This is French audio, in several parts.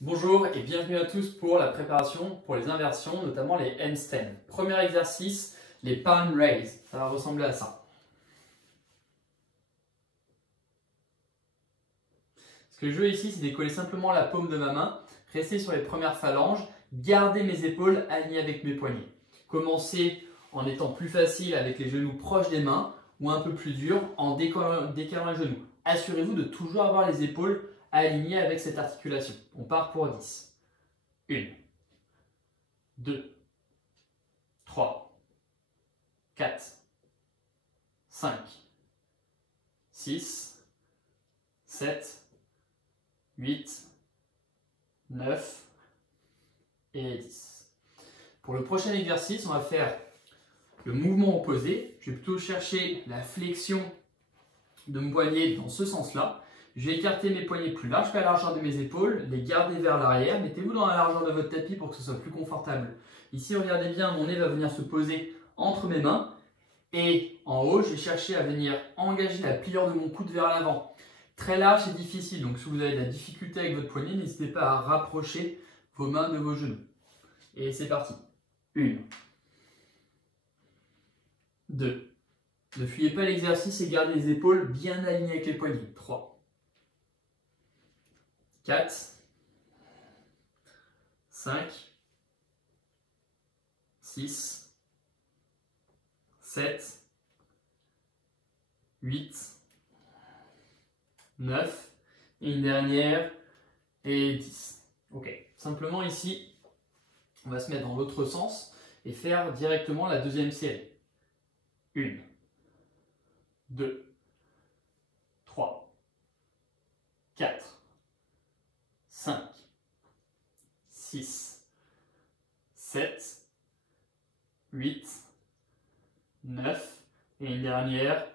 Bonjour et bienvenue à tous pour la préparation pour les inversions, notamment les handstands. Premier exercice, les palm raise. Ça va ressembler à ça. Ce que je veux ici, c'est décoller simplement la paume de ma main, rester sur les premières phalanges, garder mes épaules alignées avec mes poignets. Commencer en étant plus facile avec les genoux proches des mains ou un peu plus dur en décalant les genoux. Assurez-vous de toujours avoir les épaules alignées avec cette articulation. On part pour 10. 1, 2, 3, 4, 5, 6, 7, 8, 9 et 10. Pour le prochain exercice, on va faire le mouvement opposé. Je vais plutôt chercher la flexion de mon poignet dans ce sens-là. Je vais écarter mes poignets plus larges que la largeur de mes épaules, les garder vers l'arrière. Mettez-vous dans la largeur de votre tapis pour que ce soit plus confortable. Ici, regardez bien, mon nez va venir se poser entre mes mains. Et en haut, je vais chercher à venir engager la pliure de mon coude vers l'avant. Très large, c'est difficile. Donc, si vous avez de la difficulté avec votre poignet, n'hésitez pas à rapprocher vos mains de vos genoux. Et c'est parti. 1, 2. Ne fuyez pas l'exercice et gardez les épaules bien alignées avec les poignets. 3, 4, 5, 6, 7, 8, 9, et une dernière, et 10. Ok, simplement ici, on va se mettre dans l'autre sens et faire directement la deuxième série. 1, 2, 3, 4, 5, 6, 7, 8, 9 et une dernière,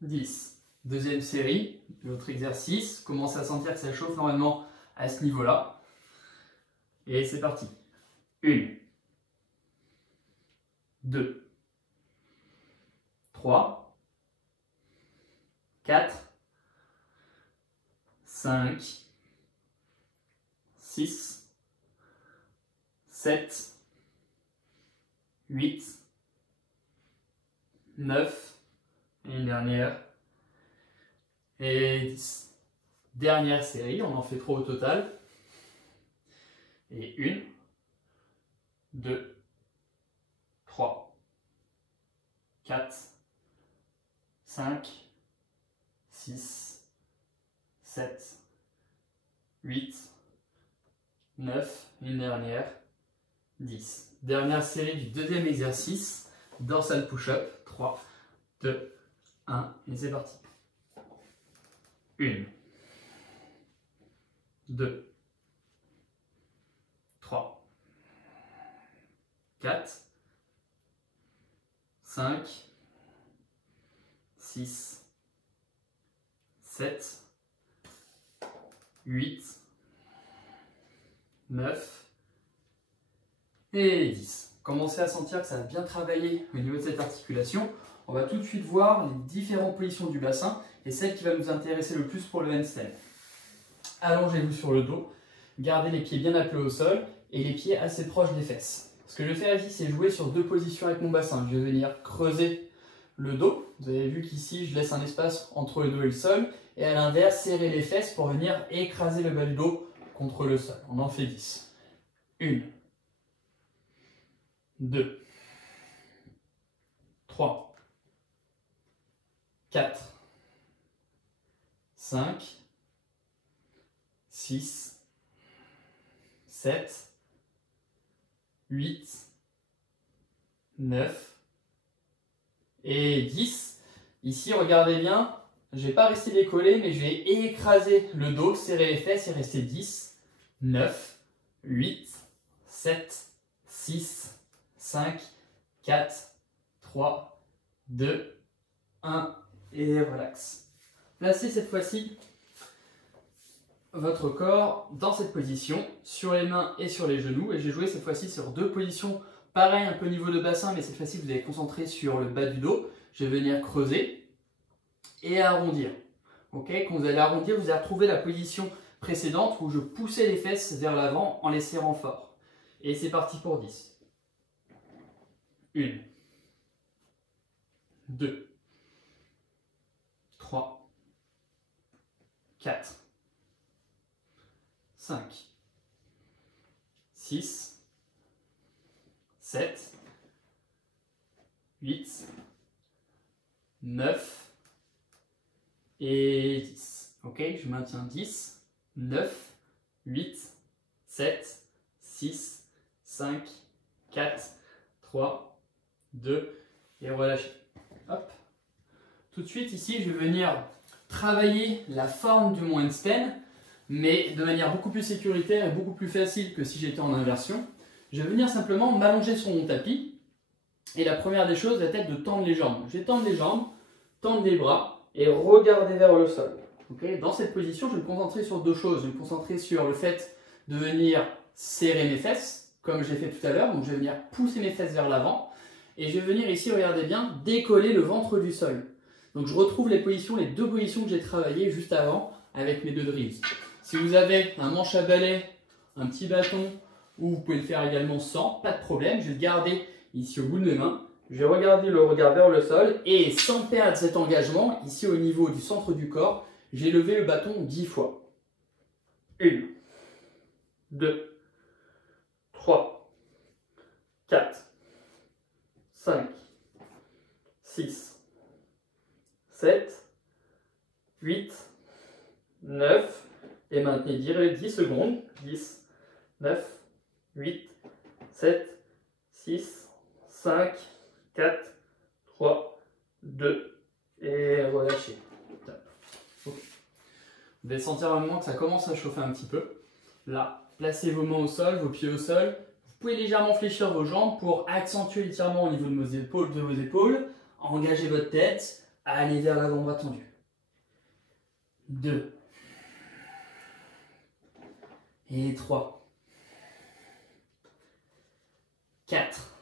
10. Deuxième série, l'autre exercice. Commencez à sentir que ça chauffe normalement à ce niveau-là. Et c'est parti. 1, 2, 3, 4, 5, 6, 7, 8, 9, et une dernière, et 10. Dernière série, on en fait 3 au total. Et 1, 2, 3, 4, 5, 6, 7, 8, 9, une dernière, 10. Dernière série du deuxième exercice, dorsal push-up. 3, 2, 1, et c'est parti. 1, 2, 3, 4, 5, 6, 7, 8, 9 et 10. Commencez à sentir que ça a bien travaillé au niveau de cette articulation. On va tout de suite voir les différentes positions du bassin et celle qui va nous intéresser le plus pour le handstand. Allongez-vous sur le dos, gardez les pieds bien appuyés au sol et les pieds assez proches des fesses. Ce que je vais faire ici, c'est jouer sur 2 positions avec mon bassin. Je vais venir creuser le dos. Vous avez vu qu'ici, je laisse un espace entre le dos et le sol. Et à l'inverse, serrer les fesses pour venir écraser le bas du dos contre le sol. On en fait 10. 1, 2, 3, 4, 5, 6, 7, 8, 9 et 10. Ici, regardez bien, je ne vais pas rester décollé, mais je vais écraser le dos, serrer les fesses et rester 10, 9, 8, 7, 6, 5, 4, 3, 2, 1 et relax. Placez cette fois-ci votre corps dans cette position, sur les mains et sur les genoux. Et j'ai joué cette fois-ci sur 2 positions, pareil, un peu au niveau de bassin, mais cette fois-ci vous allez concentrer sur le bas du dos. Je vais venir creuser et arrondir. Ok, quand vous allez arrondir, vous allez retrouver la position précédente où je poussais les fesses vers l'avant en les serrant fort. Et c'est parti pour 10. 1, 2, 3, 4, 5, 6, 7, 8, 9 et 10. Ok, je maintiens 10, 9, 8, 7, 6, 5, 4, 3, 2 et relâchez. Hop. Tout de suite ici, je vais venir travailler la forme du mon handstand, mais de manière beaucoup plus sécuritaire et beaucoup plus facile que si j'étais en inversion. Je vais venir simplement m'allonger sur mon tapis. Et la première des choses va être de tendre les jambes. Je vais tendre les jambes, tendre les bras et regarder vers le sol. Okay, dans cette position, je vais me concentrer sur deux choses. Je vais me concentrer sur le fait de venir serrer mes fesses, comme j'ai fait tout à l'heure. Donc je vais venir pousser mes fesses vers l'avant. Et je vais venir ici, regardez bien, décoller le ventre du sol. Donc je retrouve les deux positions que j'ai travaillées juste avant avec mes deux drills. Si vous avez un manche à balai, un petit bâton, ou vous pouvez le faire également sans, pas de problème. Je vais le garder ici au bout de mes mains. Je vais regarder le regard vers le sol et sans perdre cet engagement, ici au niveau du centre du corps, j'ai levé le bâton 10 fois. 1, 2, 3, 4, 5, 6, 7, 8, 9, et maintenez 10 secondes. 10, 9, 8, 7, 6, 5, 4, 3, 2, et relâchez. Okay. Vous allez sentir à un moment que ça commence à chauffer un petit peu. Là, placez vos mains au sol, vos pieds au sol. Vous pouvez légèrement fléchir vos jambes pour accentuer l'étirement au niveau de vos épaules. Engagez votre tête, allez vers l'avant-bras tendu. 2 et 3, 4,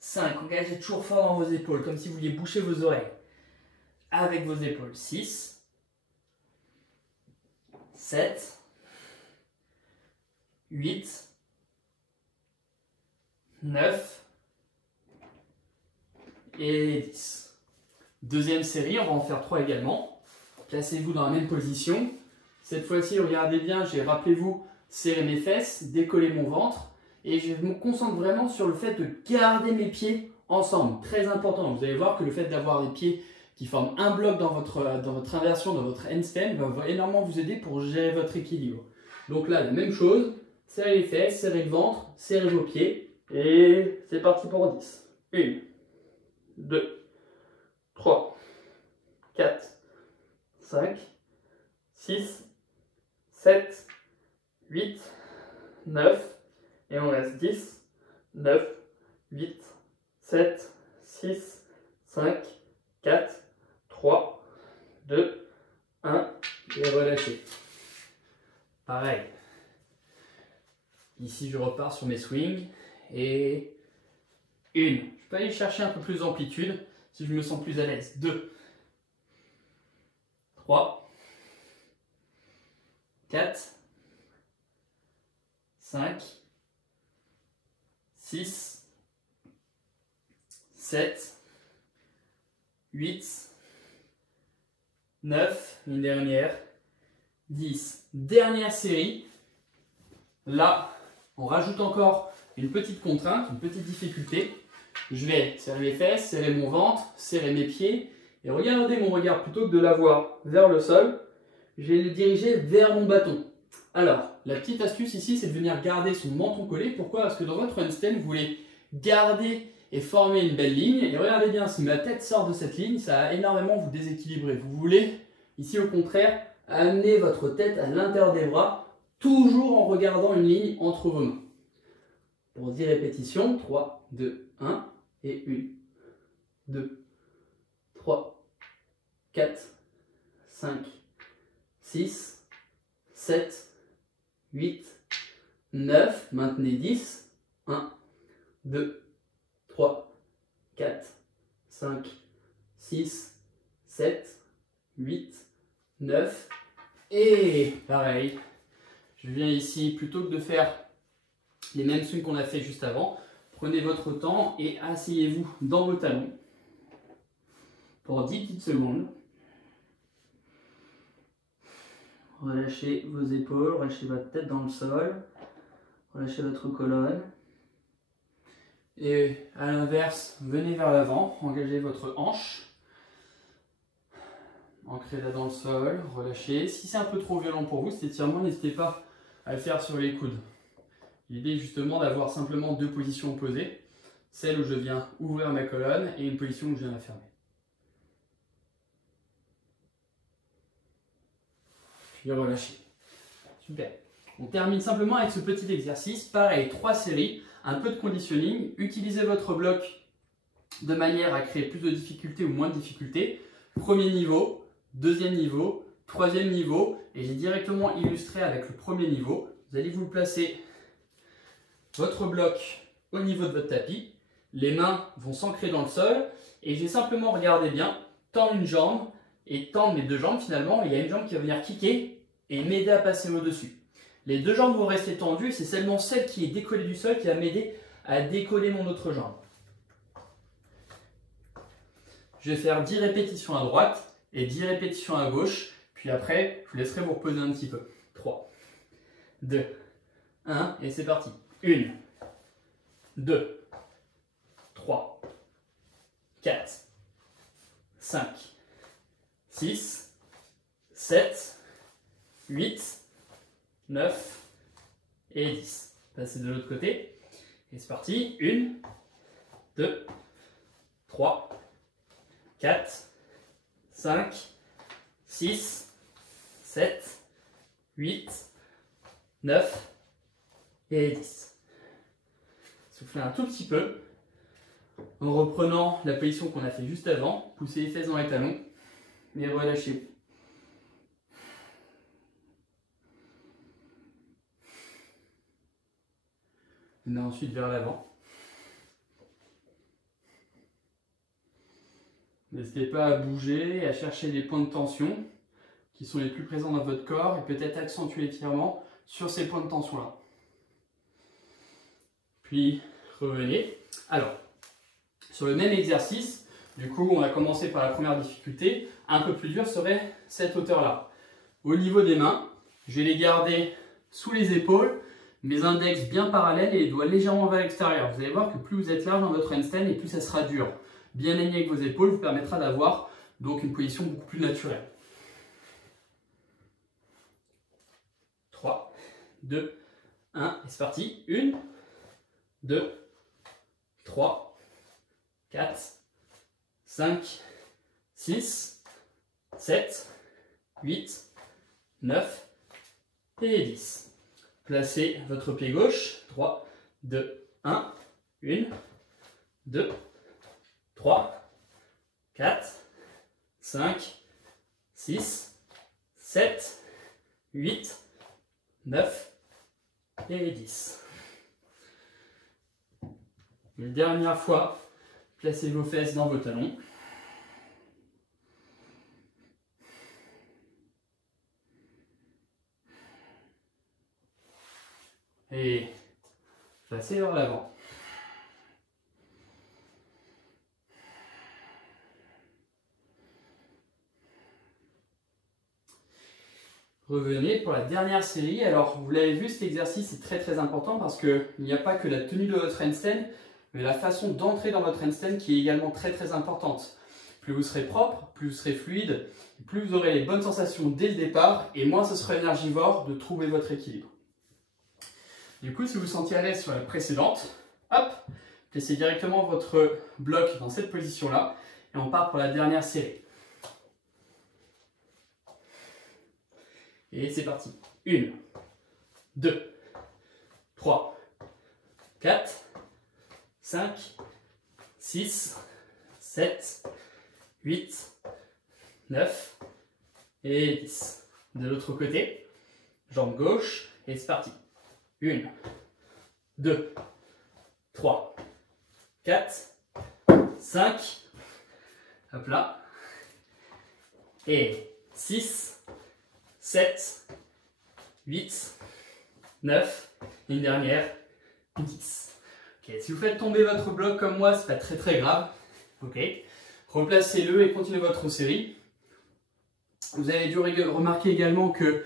5, engagez toujours fort dans vos épaules, comme si vous vouliez boucher vos oreilles. Avec vos épaules. 6, 7, 8, 9 et 10. Deuxième série, on va en faire 3 également. Placez-vous dans la même position. Cette fois-ci, regardez bien, rappelez-vous, serrer mes fesses, décoller mon ventre. Et je me concentre vraiment sur le fait de garder mes pieds ensemble. Très important. Vous allez voir que le fait d'avoir des pieds qui forment un bloc dans votre inversion, dans votre handstand, va énormément vous aider pour gérer votre équilibre. Donc là, la même chose. Serrez les fesses, serrez le ventre, serrez vos pieds. Et c'est parti pour 10. 1, 2, 3, 4, 5, 6, 7, 8, 9, et on reste 10, 9, 8, 7, 6, 5, 4, 3, 2, 1, et relâchez. Pareil. Ici, je repars sur mes swings, et 1. Je peux aller chercher un peu plus d'amplitude si je me sens plus à l'aise. 2, 3, 4, 5, 6, 7, 8, 9, une dernière, 10. Dernière série. Là, on rajoute encore une petite contrainte, une petite difficulté. Je vais serrer mes fesses, serrer mon ventre, serrer mes pieds. Et regardez mon regard, plutôt que de l'avoir vers le sol, je vais le diriger vers mon bâton. Alors, la petite astuce ici, c'est de venir garder son menton collé. Pourquoi? Parce que dans votre handstand, vous voulez garder et former une belle ligne. Et regardez bien, si ma tête sort de cette ligne, ça va énormément vous déséquilibrer. Vous voulez, ici au contraire, amener votre tête à l'intérieur des bras, toujours en regardant une ligne entre vos mains. Pour 10 répétitions, 3, 2, 1, et 1, 2, 3, 4, 5, 6, 7, 8, 9, maintenez 10, 1, 2, 3, 4, 5, 6, 7, 8, 9 Et pareil, je viens ici, plutôt que de faire les mêmes swings qu'on a fait juste avant, prenez votre temps et asseyez-vous dans vos talons pour 10 petites secondes. Relâchez vos épaules, relâchez votre tête dans le sol, relâchez votre colonne. Et à l'inverse, venez vers l'avant, engagez votre hanche. Ancrez-la dans le sol, relâchez. Si c'est un peu trop violent pour vous, cet étirement, n'hésitez pas à le faire sur les coudes. L'idée est justement d'avoir simplement deux positions opposées. Celle où je viens ouvrir ma colonne et une position où je viens la fermer. Puis relâchez. Super. On termine simplement avec ce petit exercice. Pareil, 3 séries, un peu de conditioning. Utilisez votre bloc de manière à créer plus de difficultés ou moins de difficultés. Premier niveau, deuxième niveau, troisième niveau. Et j'ai directement illustré avec le premier niveau. Vous allez vous placer votre bloc au niveau de votre tapis. Les mains vont s'ancrer dans le sol. Et j'ai simplement, regardez bien, tendre une jambe et tendre mes deux jambes finalement. Il y a une jambe qui va venir kicker et m'aider à passer au-dessus. Les deux jambes vont rester tendues et c'est seulement celle qui est décollée du sol qui va m'aider à décoller mon autre jambe. Je vais faire 10 répétitions à droite et 10 répétitions à gauche. Puis après, je vous laisserai vous reposer un petit peu. 3, 2, 1 et c'est parti. 1, 2, 3, 4, 5, 6, 7, 8, 9 et 10. Passez de l'autre côté. Et c'est parti. 1, 2, 3, 4, 5, 6, 7, 8, 9 et 10. Soufflez un tout petit peu en reprenant la position qu'on a fait juste avant. Poussez les fesses dans les talons et relâchez-vous. Venez ensuite vers l'avant. N'hésitez pas à bouger et à chercher les points de tension qui sont les plus présents dans votre corps et peut-être accentuer l'étirement sur ces points de tension-là. Puis revenez. Alors, sur le même exercice, du coup, on va commencer par la première difficulté. Un peu plus dur serait cette hauteur-là. Au niveau des mains, je vais les garder sous les épaules, mes index bien parallèles et les doigts légèrement vers l'extérieur. Vous allez voir que plus vous êtes large dans votre handstand et plus ça sera dur. Bien aligné avec vos épaules vous permettra d'avoir donc une position beaucoup plus naturelle. 3, 2, 1 et c'est parti. 1, 2, 3, 4, 5, 6, 7, 8, 9 et 10. Placez votre pied gauche. 3, 2, 1. 1, 2, 3, 4, 5, 6, 7, 8, 9 et 10. Une dernière fois, placez vos fesses dans vos talons. Et placez vers l'avant. Revenez pour la dernière série. Alors, vous l'avez vu, cet exercice est très important parce qu'il n'y a pas que la tenue de votre handstand, mais la façon d'entrer dans votre handstand qui est également très importante. Plus vous serez propre, plus vous serez fluide, plus vous aurez les bonnes sensations dès le départ et moins ce sera énergivore de trouver votre équilibre. Du coup, si vous vous sentiez à l'aise sur la précédente, hop, placez directement votre bloc dans cette position-là et on part pour la dernière série. Et c'est parti. 1, 2, 3, 4, 5, 6, 7, 8, 9 et 10. De l'autre côté, jambe gauche et c'est parti. 1, 2, 3, 4, 5, hop là, et 6, 7, 8, 9, et une dernière, 10. Ok, si vous faites tomber votre bloc comme moi, c'est pas très grave. Ok, replacez-le et continuez votre série. Vous avez dû remarquer également que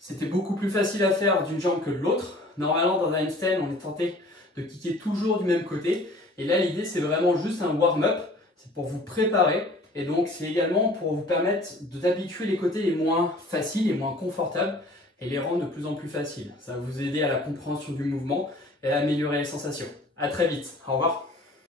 c'était beaucoup plus facile à faire d'une jambe que de l'autre. Normalement, dans un handstand, on est tenté de kicker toujours du même côté. Et là, l'idée, c'est vraiment juste un warm-up. C'est pour vous préparer. Et donc, c'est également pour vous permettre d'habituer les côtés les moins faciles, les moins confortables et les rendre de plus en plus faciles. Ça va vous aider à la compréhension du mouvement et à améliorer les sensations. À très vite. Au revoir.